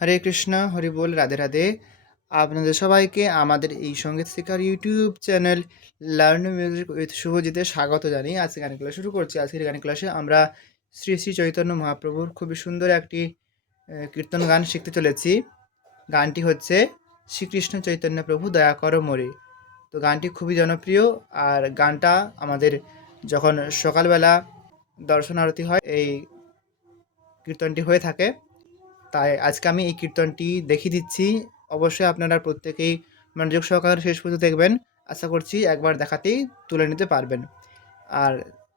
হরে কৃষ্ণ, হরি বল, রাধে রাধে। আপনাদের সবাইকে আমাদের এই সঙ্গীত শিক্ষার YouTube channel learn music with শুভজিতে স্বাগত জানিয়ে আজকে গান ক্লাস শুরু করছি। আজকের গান ক্লাসে আমরা শ্রী শ্রী চৈতন্য মহাপ্রভুর খুবই সুন্দর একটি কীর্তন গান শিখতে চলেছি। গানটি হচ্ছে শ্রীকৃষ্ণ চৈতন্য প্রভু দয়া করো মোরে। তো গানটি খুবই জনপ্রিয়, আর গানটা আমাদের যখন সকালবেলা দর্শন আরতি হয় এই কীর্তনটি হয়ে থাকে। তাই আজকে আমি এই কীর্তনটি দেখিয়ে দিচ্ছি। অবশ্যই আপনারা প্রত্যেকেই মনোযোগ সহকারে শেষ পর্যন্ত দেখবেন। আশা করছি একবার দেখাতেই তুলে নিতে পারবেন। আর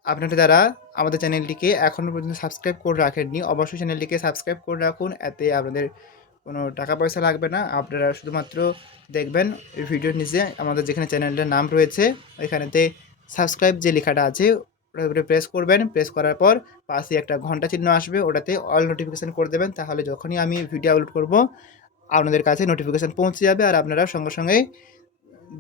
আপনারা যারা আমাদের চ্যানেলটিকে এখনও পর্যন্ত সাবস্ক্রাইব করে রাখেননি, অবশ্যই চ্যানেলটিকে সাবস্ক্রাইব করে রাখুন। এতে আপনাদের কোনো টাকা পয়সা লাগবে না। আপনারা শুধুমাত্র দেখবেন এই ভিডিওর নিচে আমাদের যেখানে চ্যানেলের নাম রয়েছে ওইখানেতে সাবস্ক্রাইব যে লেখাটা আছে ওটার উপরে প্রেস করবেন। প্রেস করার পর পাশে একটা ঘন্টা চিহ্ন আসবে, ওটাতে অল নোটিফিকেশান করে দেবেন। তাহলে যখনই আমি ভিডিও আপলোড করব আপনাদের কাছে নোটিফিকেশান পৌঁছে যাবে, আর আপনারা সঙ্গে সঙ্গেই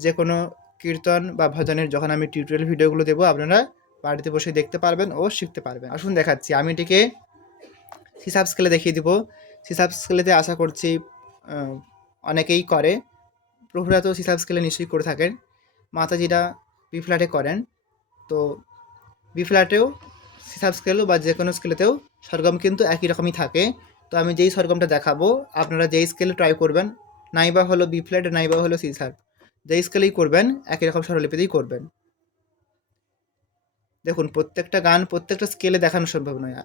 যে কোনো কীর্তন বা ভজনের যখন আমি টিউটোরিয়াল ভিডিওগুলো দেবো আপনারা বাড়িতে বসে দেখতে পারবেন ও শিখতে পারবেন। আসুন দেখাচ্ছি। আমি এটিকে হিসাব স্কেলে দেখিয়ে দিব। হিসাব স্কেলেতে আশা করছি অনেকেই করে। প্রভুরা তো হিসাব স্কেলে নিশ্চয়ই করে থাকেন। মাতাজিরা বি ফ্ল্যাটে করেন। তো বি ফ্ল্যাটেও হিসাব স্কেলও বা যে কোনো স্কেলেতেও সরগম কিন্তু একই রকমই থাকে। তো আমি যেই সরগমটা দেখাবো আপনারা যেই স্কেলে ট্রাই করবেন, নাইবা হলো বি ফ্ল্যাট, নাইবা হলো সি শার্প, যেই স্কেলেই করবেন একই রকম স্বরলিপিতেই করবেন। দেখুন, প্রত্যেকটা গান প্রত্যেকটা স্কেলে দেখানো সম্ভব নয়।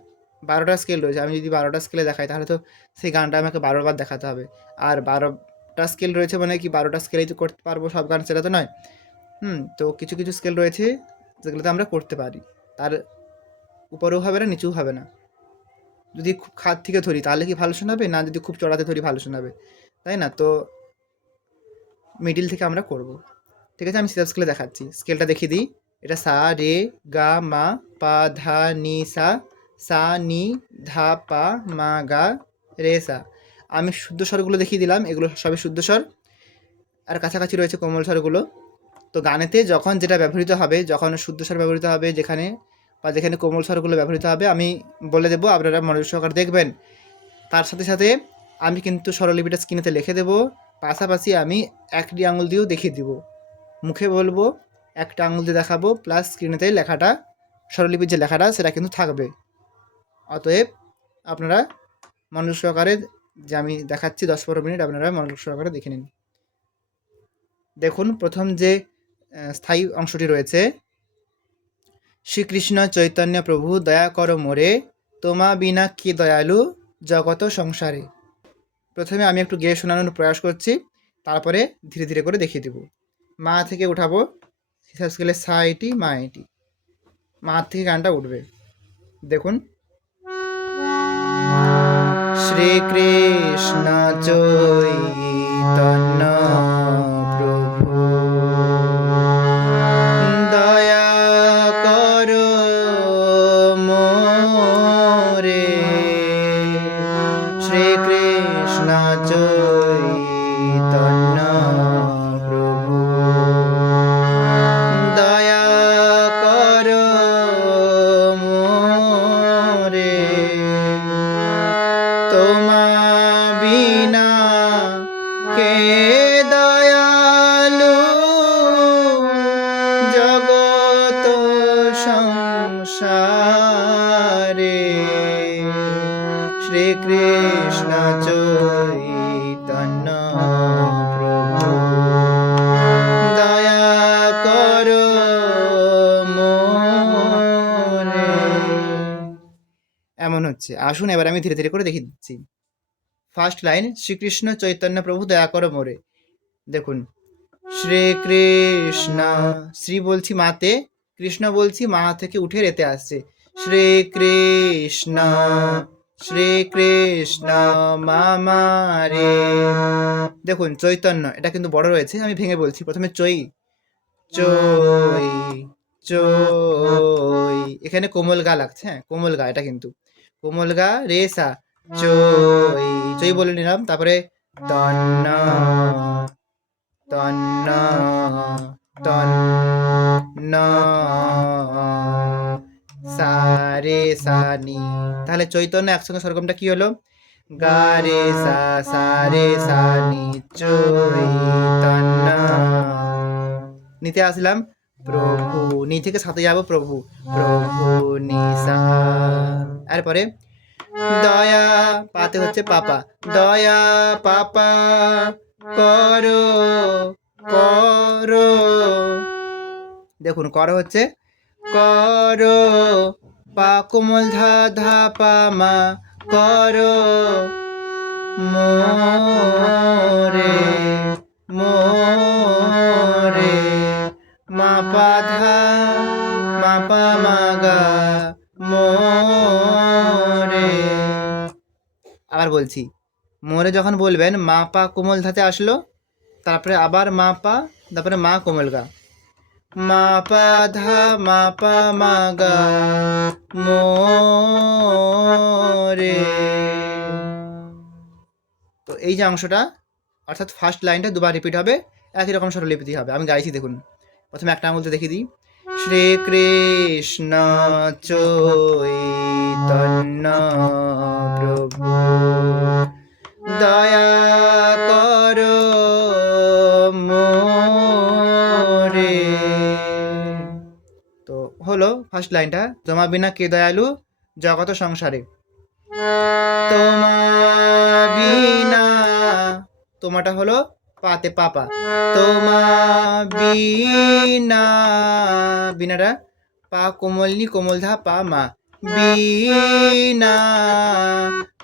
12টা স্কেল রয়েছে। আমি যদি 12টা স্কেলে দেখাই তাহলে তো সেই গানটা আমাকে 12 বার দেখাতে হবে। আর 12টা স্কেল রয়েছে মানে কি 12টা স্কেলেই তো করতে পারবো সব গান, সেটা তো নয়। তো কিছু কিছু স্কেল রয়েছে যেগুলোতে আমরা করতে পারি, তার উপরেও হবে না, নিচেও হবে না। যদি খুব খাদ থেকে ধরি তাহলে কি ভালো শোনাবে, না যদি খুব চড়াতে ধরি ভালো শোনাবে, তাই না? তো মিডিল থেকে আমরা করব। ঠিক আছে, আমি সিজার স্কেলে দেখাচ্ছি। স্কেলটা দেখিয়ে দিই। এটা সা রে গা মা পা ধা নি সা, সা নি ধা পা মা গা রে সা। আমি শুদ্ধ স্বরগুলো দেখিয়ে দিলাম, এগুলো সবই শুদ্ধ স্বর, আর কাছাকাছি রয়েছে কোমল স্বরগুলো। তো গানেতে যখন যেটা ব্যবহৃত হবে, যখন শুদ্ধ স্বর ব্যবহৃত হবে যেখানে, বা যেখানে কোমল স্বরগুলো ব্যবহৃত হবে আমি বলে দেবো, আপনারা মনোযোগ সহকারে দেখবেন। তার সাথে সাথে আমি কিন্তু স্বরলিপিটা স্ক্রিনেতে লিখে দেবো, পাশাপাশি আমি একটি আঙুল দিয়েও দেখিয়ে দিব। মুখে বলবো, একটা আঙুল দিয়ে দেখাবো, প্লাস স্ক্রিনেতে লেখাটা, স্বরলিপির যে লেখাটা সেটা কিন্তু থাকবে। অতএব আপনারা মনোযোগ সহকারে, যে আমি দেখাচ্ছি 10-15 মিনিট আপনারা মনোযোগ সহকারে দেখে নিন। দেখুন, প্রথম যে স্থায়ী অংশটি রয়েছে, শ্রীকৃষ্ণ চৈতন্য প্রভু দয়া করো মোরে, তোমা বিনা কি দয়ালু জগত সংসারে। প্রথমে আমি একটু গেয়ে শোনানোর প্রয়াস করছি, তারপরে ধীরে ধীরে করে দেখিয়ে দেব। মা থেকে উঠাবো, হিসাব স্কেলে সা এটি, মা এটি, মা থেকে গানটা উঠবে। দেখুন, শ্রীকৃষ্ণ চৈতন্য প্রভু দয়া করো মোরে, শ্রীকৃষ্ণ চৈতন্য প্রভু দয়া করো মোরে, তোমা বিনা কে দয়ালু জগত সংসারে, শ্রীকৃষ্ণ চৈতন্য প্রভু দয়া করো মোরে। এমন হচ্ছে। আসুন এবার আমি ধীরে ধীরে করে দেখিয়ে দিচ্ছি। ফার্স্ট লাইন, শ্রীকৃষ্ণ চৈতন্য প্রভু দয়া করো মোরে। দেখুন, শ্রীকৃষ্ণ, শ্রী বলছি মাতে, কৃষ্ণ বলছি মা থেকে উঠে রেতে আসছে। শ্রীকৃষ্ণ, শ্রীকৃষ্ণ মামা রে। দেখুন, চৈতন্য এটা কিন্তু বড় রয়েছে, আমি ভেঙে বলছি। প্রথমে চৈ, চৈ, চৈ, এখানে কোমল গা লাগছে। হ্যাঁ, কোমল গা, এটা কিন্তু কোমল গা রে সা, চৈ, চৈ বলে নিলাম। তারপরে তন্ন, তন্ন, তন্ন, সা রে সা নি। তাহলে চৈতন্য একসঙ্গে স্বরগমটা কি হলো? গা রে সা রে সা নি চৈতন্য। নিতে আসলাম প্রভু, নি থেকে সাথে যাবো প্রভু, প্রভু নি সা। এরপরে দয়া, পাতে হচ্ছে পাপা, দয়া পাপা করো করো। দেখুন কর হচ্ছে করো, পা কোমল ধা ধা পা মা করো মোরে মোরে, মা পা ধা মা পা মা গা মোরে। আবার বলছি, মোরে যখন বলবেন মা পা কোমল ধাতে আসলো, তারপরে আবার মা পা, তারপরে মা কোমল গা, মা পা ধা মা পা মা গা মোরে। তো এই যে অংশটা, অর্থাৎ ফার্স্ট লাইনটা দুবার রিপিট হবে, একই রকম স্বরলিপিতে হবে। আমি গাইছি দেখুন, প্রথমে একটা আঙুলতে দেখিয়ে দিই, শ্রীকৃষ্ণ চৈতন্য প্রভু দয়া করো মোরে। তো হলো ফার্স্ট লাইনটা, তোমা বিনা কে দয়ালু জগত সংসারে। তোমা বিনা, তোমাটা হলো পাতে পাপা, তোমা বিনা, বিনাটা পা কোমলনি কোমল ধা পা মা, বিনা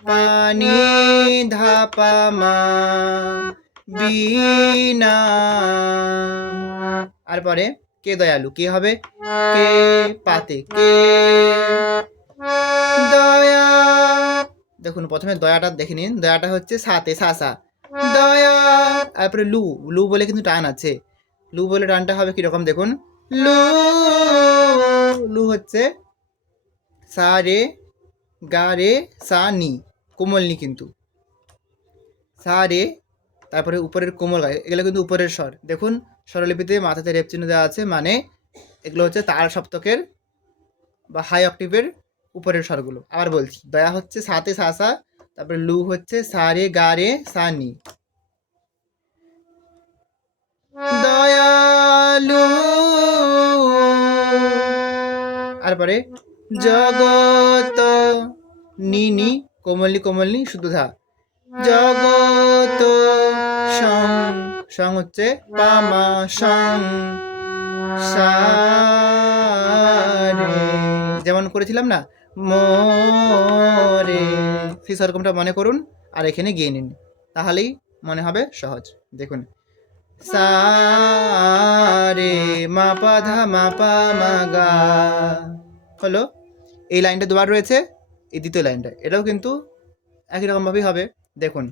পানি ধা পা মা বিনা। আর পরে কে দয়ালু, কে হবে কে পাতে কে দয়া। দেখুন প্রথমে দয়াটা দেখে নিন, দয়াটা হচ্ছে সাতে সা সা দয়া, তারপরে লু, লু বলে কিন্তু টান আছে, লু বলে টানটা হবে কিরকম দেখুন, লু, লু হচ্ছে সা রে গা রে সা নি, কোমল নি কিন্তু, সা রে তারপরে উপরের কোমল গা, এগুলো কিন্তু উপরের স্বর। দেখুন স্বরলিপিতে মাথাতে রেপ চিহ্ন দেওয়া আছে, মানে এগুলো হচ্ছে তাল সপ্তকের বা হাই অক্টিভের উপরের স্বরগুলো। আবার বলছি, দয়া হচ্ছে সাতে সা সা, তারপরে লু হচ্ছে সা রে গা রে সা নি, দয়ালু। তারপরে জগত নি নি কোমলনি কোমলনি শুদ্ধ ধা, জগত সং, সং হচ্ছে পামা সং সারে, যেমন করেছিলাম না মোরে, সেই সেরকমটা মনে করুন আর এখানে গিয়ে নিন, তাহলেই মনে হবে সহজ। দেখুন সারে মা পা ধা মা পা মা গা হলো, এই লাইনটা দুবার রয়েছে, এই দ্বিতীয় লাইনটা এটাও কিন্তু একই রকমভাবেই হবে। দেখুন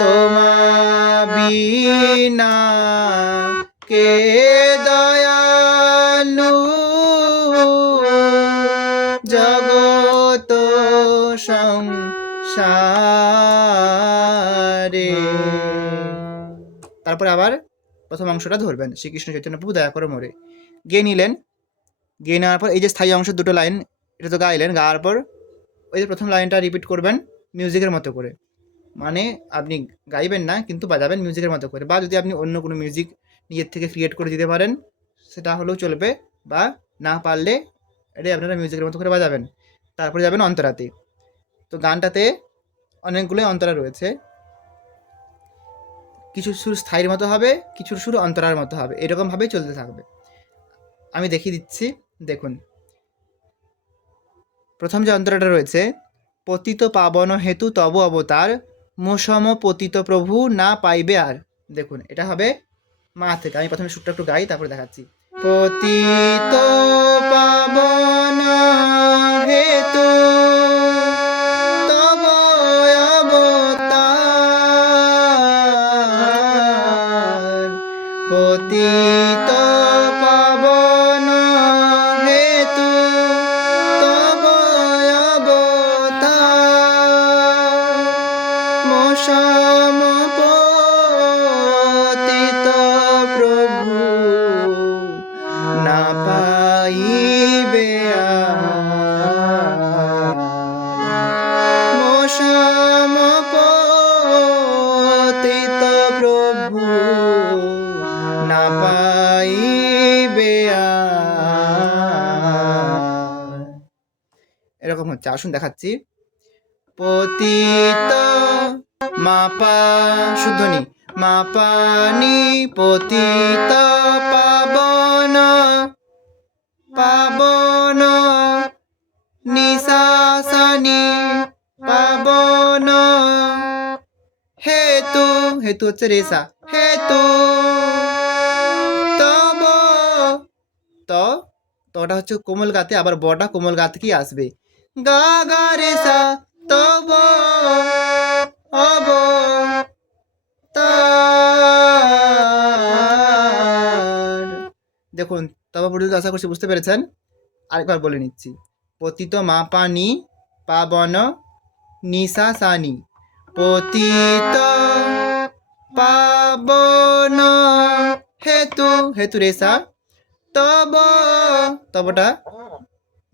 তোমা বিনা কে দয়ালু জগত সংসারে। তারপরে আবার প্রথম অংশটা ধরবেন, শ্রীকৃষ্ণ চৈতন্য প্রভু দয়া করে মোরে, গেয়ে নিলেন, গেয়ে নেওয়ার পর এই যে স্থায়ী অংশ দুটো লাইন এটা তো গাইলেন, গাওয়ার পর ওই যে প্রথম লাইনটা রিপিট করবেন মিউজিকের মতো করে, মানে আপনি গাইবেন না কিন্তু বাজাবেন মিউজিকের মতো করে, বা যদি আপনি অন্য কোনো মিউজিক নিজের থেকে ক্রিয়েট করে দিতে পারেন সেটা হলেও চলবে, বা না পারলে এটাই আপনারা মিউজিকের মতো করে বাজাবেন। তারপরে যাবেন অন্তরাতে। তো গানটাতে অনেকগুলোই অন্তরা রয়েছে, কিছু সুর স্থায়ীর মতো হবে, কিছু সুর অন্তরার মতো হবে, এরকমভাবেই চলতে থাকবে। আমি দেখিয়ে দিচ্ছি, দেখুন প্রথম যে অন্তরাটা রয়েছে, পতিত পাবন হেতু তব অবতার মোসম পতিত প্রভু না পাইবে আর। দেখুন এটা হবে মা থেকে, আমি প্রথমে সুরটা একটু গাই তারপরে দেখাচ্ছি। পতিত পাবন হেতু তব অবতার, পতিত পাবন হেতু তব অবতার, মোসম পতিত প্রভু না পাইবে আর। এরকম হচ্ছে। আসুন দেখাচ্ছি। পতিত মা পা শুদ্ধ নি, মা পা নি পতিত পাবন পাবন নিশাসানি পাবন হেতু, হেতু হচ্ছে রেসা, হেতু তব, ত তটা হচ্ছে কোমল গাতে, আবার বটা কোমল গাতে কি আসবে, গা গা রে সা তব অব তার। দেখুন তব পর্যন্ত আশা করছি বুঝতে পেরেছেন। আরেকবার বলে নিচ্ছি। পতিত মা পা নি পাবন নিশা সানি পতিত পাবন হেতু, হেতু রেসা তব, তবটা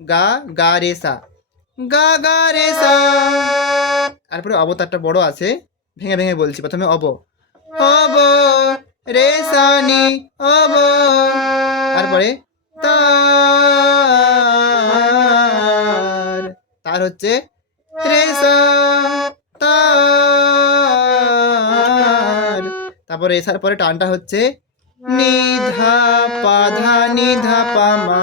গা গা রেসা, গা গা রেসা। তারপরে অবতারটা বড় আছে, ভেঙে ভেঙে বলছি। প্রথমে অব, অব রেসানি অব, তারপরে তার, তার হচ্ছে রেসা তার। তারপরে রেসার পরে টানটা হচ্ছে নিধা পাধা নিধা পামা।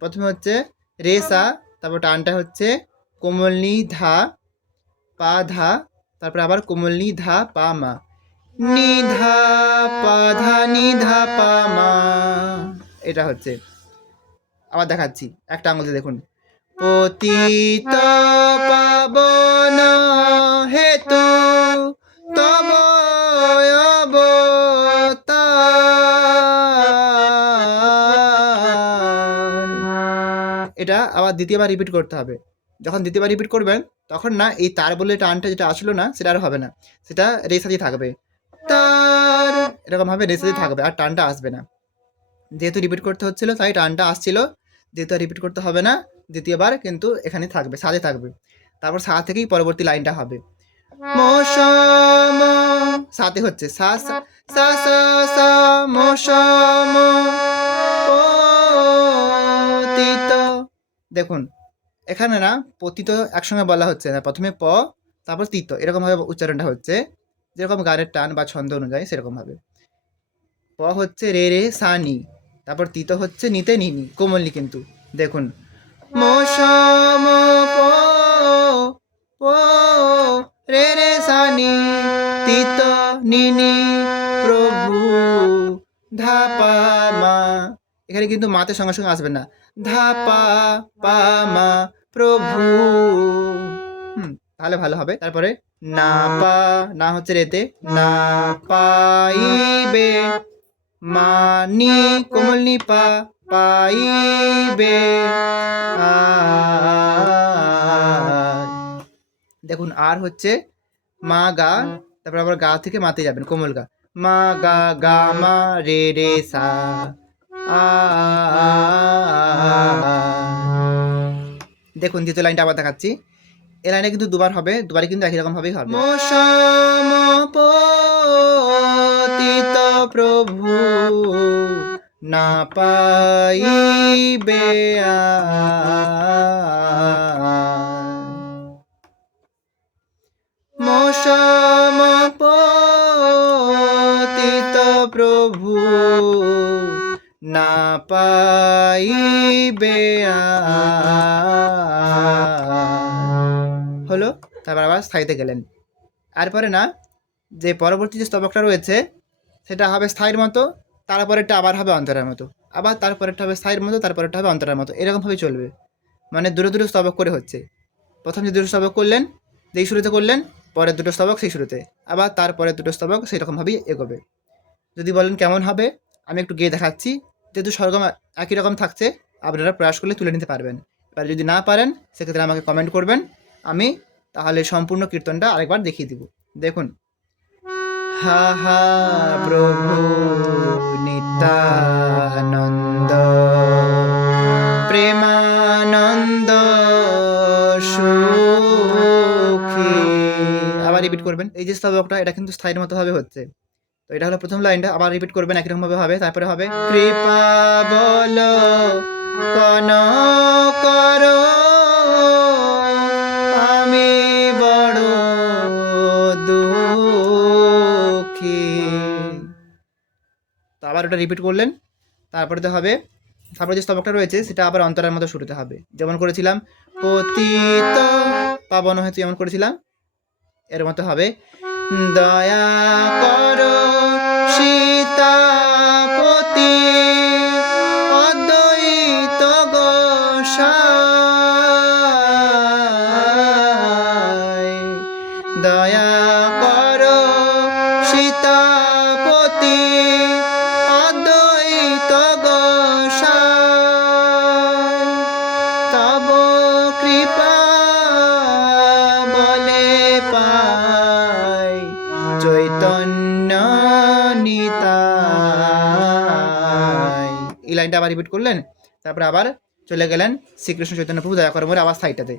প্রথমে হচ্ছে রেসা, তারপর টানটা হচ্ছে কোমল নিধা পা ধা, তারপরে আবার কোমল নিধা পা মা, নিধা পাধা নিধা পা মা। এটা হচ্ছে। আবার দেখাচ্ছি, একটা আঙুল দিয়ে দেখুন। পতিত পাবন হেতু তব অবতার। এটা আবার দ্বিতীয়বার রিপিট করতে হবে। যখন দ্বিতীয়বার রিপিট করবেন তখন না এই তার বলে টানটা যেটা আসলো না সেটা আর হবে না, সেটা রেসাদি থাকবে, তার এরকম ভাবে রেসাদি থাকবে, আর টানটা আসবে না। যেহেতু রিপিট করতে হচ্ছিল তাই টানটা আসছিল, যেহেতু রিপিট করতে হবে না দ্বিতীয়বার, কিন্তু এখানে থাকবে, সাথে থাকবে। তারপর সা থেকেই পরবর্তী লাইনটা হবে। মৌসম সাথে হচ্ছে সা সা সা সা সা মৌসম পতিত। দেখুন এখানে না পতিত একসঙ্গে বলা হচ্ছে না, প্রথমে প তারপর তিত, এরকম ভাবে উচ্চারণটা হচ্ছে, যেরকম গানের টান বা ছন্দ অনুযায়ী সেরকম ভাবে। প হচ্ছে রে রে সা নি, তারপর তিত হচ্ছে নিতে নি নি, কোমল নি কিন্তু। দেখুন মৌসম প প রে রে সা নি তিত নি নি প্রভু ধা পা মা। এখানে কিন্তু মাতে সঙ্গে সঙ্গে আসবে না, ধা পা পা মা প্রভু। তাহলে ভালো হবে। তারপরে না পা, না হচ্ছে রেতে, না পাইবে মানি কোমল নি পা পাইবে আর। দেখুন আর হচ্ছে মা গা, তারপর আবার গা থেকে মাতে যাবেন, কোমল গা, মা গা গা মা রে রে সা আ। দেখুন দ্বিতীয় লাইনটা আবার দেখাচ্ছি। এই লাইনে কিন্তু দুবার হবে, দুবারই কিন্তু একই রকম ভাবেই হবে। মৌসম পতিত প্রভু না পাইবে মৌসম পতিত প্রভু না পাইবে হলো। তারপর আবার স্থায়ীতে গেলেন। তারপরে না যে পরবর্তী যে স্তবকটা রয়েছে সেটা হবে স্থায়ীর মতো, তারপরেরটা আবার হবে অন্তরের মতো, আবার তারপরেরটা হবে স্থায়ীর মতো, তারপরেরটা হবে অন্তরের মতো, এরকমভাবেই চলবে। মানে দুটো দুটো স্তবক করে হচ্ছে। প্রথম যে দুটো স্তবক করলেন যেই শুরুতে করলেন, পরের দুটো স্তবক সেই শুরুতে, আবার তারপরের দুটো স্তবক সেইরকমভাবেই এগোবে। যদি বলেন কেমন হবে, আমি একটু গিয়ে দেখাচ্ছি। যেহেতু স্বরগম একই রকম থাকছে, আপনারা প্রয়াস করলে তুলে নিতে পারবেন। এবার যদি না পারেন সেক্ষেত্রে আমাকে কমেন্ট করবেন, আমি তাহলে সম্পূর্ণ কীর্তনটা আরেকবার দেখিয়ে দিব। দেখুন হা হা প্রভু নিত্যানন্দ প্রেমানন্দ সুখী। আবার রিপিট করবেন। এই যে স্তবকটা এটা কিন্তু স্থায়ীর মতো ভাবে হচ্ছে। তো এটা হলো প্রথম লাইনটা, আবার রিপিট করবেন একই রকম ভাবে হবে। তারপরে হবে কৃপা বল কন কর ওটা রিপিট করলেন। তারপরেতে হবে, তারপরে যে স্তবকটা রয়েছে সেটা আবার অন্তরার মতো শুরুতে হবে, যেমন করেছিলাম পতিত পাবন হয়তো যেমন করেছিলাম এর মতো হবে, দয়া করো সীতাপতি অদ্বৈত গোসাই, দয়া করো সীতাপতি অদ্বৈত গোসাই, তব কৃপা বলে পাই চৈতন্য নিতাই। এই লাইনটা আবার রিপিট করলেন, তারপরে আবার চলে গেলেন শ্রীকৃষ্ণ চৈতন্য প্রভু দয়া করো মোরে আবার স্থায়ীটাতে।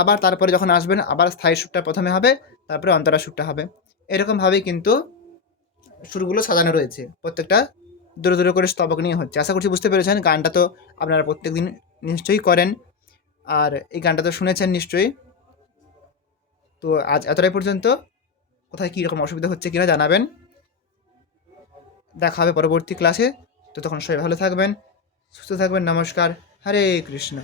আবার তারপরে যখন আসবেন আবার স্থায়ী সুরটা প্রথমে হবে, তারপরে অন্তরা সুরটা হবে। এরকমভাবেই কিন্তু সুরগুলো সাজানো রয়েছে, প্রত্যেকটা দূরে দূরে করে স্তবক নিয়ে হচ্ছে। আশা করছি বুঝতে পেরেছেন। গানটা তো আপনারা প্রত্যেক দিন নিশ্চয়ই করেন, আর এই গানটা তো শুনেছেন নিশ্চয়ই। তো আজ এতটাই পর্যন্ত। কোথায় কী রকম অসুবিধা হচ্ছে কিনা জানাবেন। দেখা হবে পরবর্তী ক্লাসে। তো তখন সবাই ভালো থাকবেন, সুস্থ থাকবেন। নমস্কার, হরে কৃষ্ণ।